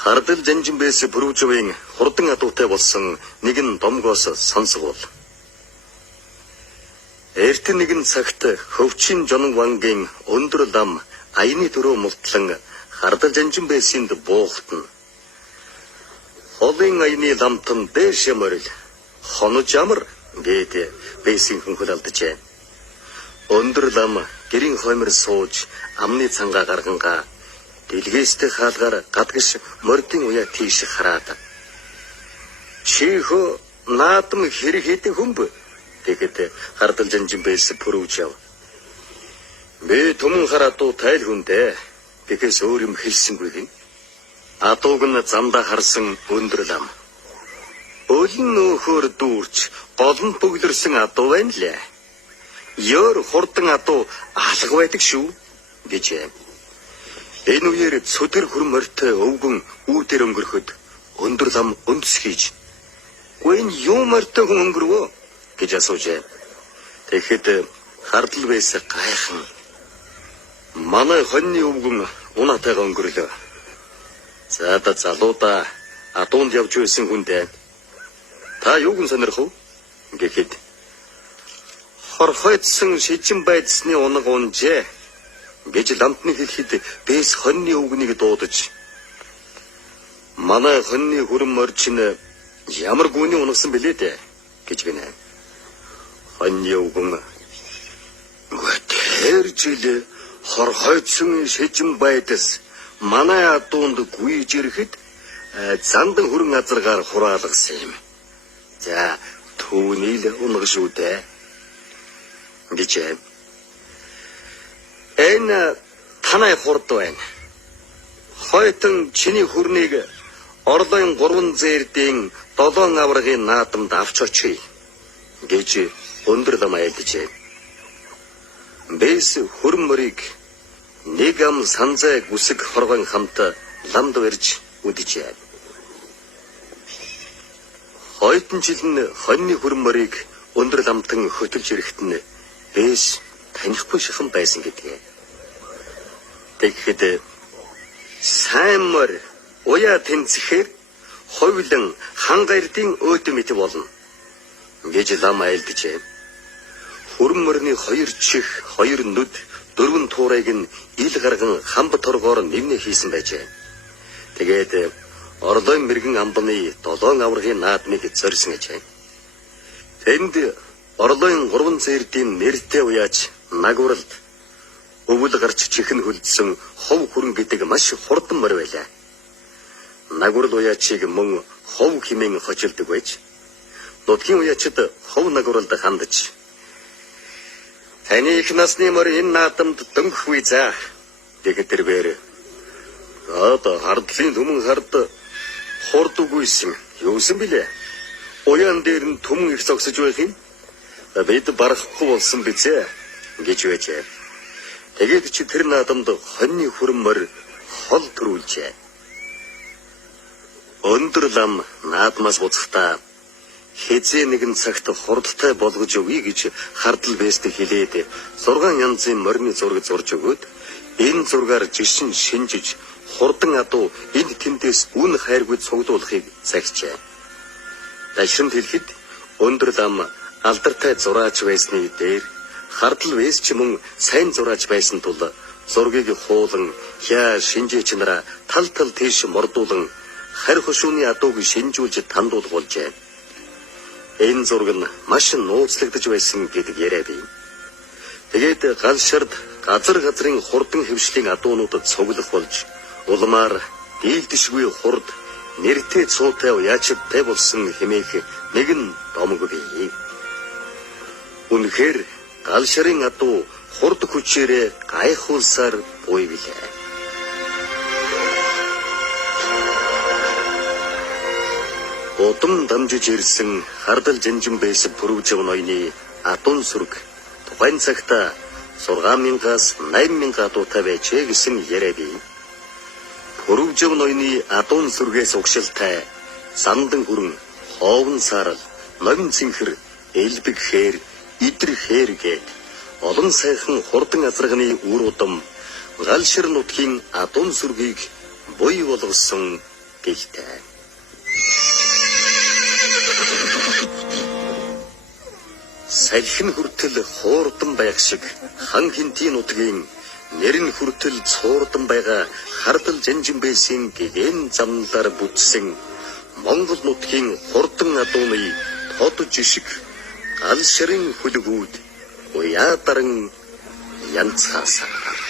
Хардал Жанжинбээс Пүрүүжвийн хурдан адуутай болсон нэгэн домгоос сонсгоол. Эрт нэгэн цагт Хөвчин Жонон Вангийн өндөр лам аяны төрөө мултлан Хардал Жанжинбээсинд буухтна. Холын аяны ламтан дээш ямарл хонож ямар гээд бээсийн хөнхөл алджээ. Өндөр лам гэрийн хоймор сууж амны цангаа гаргангаа дэлгээстэй хаалгаар гадагш мордын уяа тийш хараад. Чихо наадам хэрэг хийдэг хүмб тэгэхэд Хардал Жанжинбээс Пүрүүжв. Би түмэн хараадуу тайл хүндээ гэхээс өөр юм хэлсэнгүй гин. Адууг нь замдаа харсан өндөр лам. Өлн нөхөр дүүрч голн бүглэрсэн адуу байна лээ. Ёр хурдан адуу алга байдаг шүү гэжээ. Энэ үеэр цөдөр хүрм морьтой өвгөн үүдэр өнгөрөхөд өндөр лам өндөс хийж "Гүн юу морьтой хүн өнгөрвөө?" гэж асуужээ. Тэгэхэд Хардал Бээс гайхан "Манай хоньны өвгөн унаатайгаа өнгөрлөө. За да залуудаа адуунд явж байсан хүндээ та юуг нь сонирх вэ?" гэхэд "Хорхойдсон шижин байдсны унаг унжээ" гэж ламтны хэлэхэд Бээс хоньны өвгнийг дуудаж "Манай хоньны хүрэн морчин ямар гүний унагсан бэлээ дээ" гэж гинэ. Хоньны өвгөн "Тэр жил хорхойдсон шижин байдас манай адуунд гүйж ирэхэд зандан хүрэн азаргаар хураалгасан юм. За түүний л унаг шүү дээ" гэжээ. "Энэ танай хурд байна. Хойтон чиний хүрнийг Орлын 3 зээрдийн 7 аврагын наадамд авч очие" гэж өндөр лам айлжээ. Бээс хүрэн морийг нэг ам санзай гүсэг хорвон хамт ламд барьж үдэжээ. Хойтон жил нь хоньны хүрэн морийг өндөр ламтан хөтөлж ирэхэд нь Бээс танихгүй шихэн байсан гэдгээ. Тэгэхэд сайн морь уяа тэнцэхээр ховлон хангардын өөдө мэт болно гэж лам айлджээ. Хүрэн морины 2 чих, 2 нүд, 4 туурайг нь ил гарган хамб торгоор нэвнэ хийсэн байжээ. Тэгээд Орлын мэрэгэн амбаны 7 аврагын наадмыг зорьсон гэжээ. Тэнд Орлын 3 зээрдийн нэртэй уяаж нагваралд өвөл гарч чихэн хөлдсөн хов хүрэн гэдэг маш хурдан морь байлаа. Нагварал уяачийг мөн хов химэн хочилдог байж нутгийн уяачид хов нагваралд хандаж "Таны их насны морь энэ наадамд дөнгөхгүй за" гэхэд тэрээр Хардлын түмэн хард хурд үгүйсэн юусэн билээ. Уяан дээр нь түмэн их зогсож байх юм. Бид барахгүй болсон бизээ гэж байжээ. Тэгээд чи тэр наадамд хоньны хүрэн морь хол төрүүлжээ. Өндөр лам наадмаас буцахдаа "Хэзээ нэгэн цагт хурдтай болгож өгье" гэж Хардал Бээст хэлээд 6 янзын морины зураг зурж өгөөд энэ зургаар жишин шинжиж хурдан адуу энд тэндээс үн хайргүй цуглуулахыг загчээ. Дашрамд хэлэхэд өндөр лам алдартай зураач байсны дээр Хардал Бээс ч мөн сайн зураач байсан тул зургийг хуулан яа шинжээч нараа тал тал тийш мордуулан харь хошууны адууг шинжүүлж тандуулах болжээ. Энэ зураг нь маш нууцлагдж байсан гэдэг яриа бий. Тэгээд галширд газрын хурдан хөвшлийн адуунуудад цуглах болж улмаар дийлдэшгүй хурд нэртэй цуутай уяачтай болсон хэмээх нэгэн домог бий. Үнэхээр галширын адуу хурд хүчээрээ гайхуулсаар буй билээ. Удам дамжиж ирсэн Хардал Жанжинбээс Пүрүүжв ноёны адуун сүрэг тухайн цагт 6,000-аас 8,000 адуутай байжээ гэсэн яриа бий. Пүрүүжв ноёны адуун сүргээс угшилтай сандан хүрэн хоовн сарал, номин цэнхэр, элбэг хээр, идэр хээр гээд олон сайхан хурдан азарганы үр удам галшир нутгийн адуун сүргийг буй болгосон гэлтэй. Салхин хүртэл хуурдан байх шиг хан хинтийн нутгийн нэр нь хүртэл цуурдан байгаа хардал жанжинбэсийн гэгэн замлаар бүтсэн Монгол нутгийн хурдан адууны тод жишг гал ширэн хөлгүүд уяадаран янцхаасаа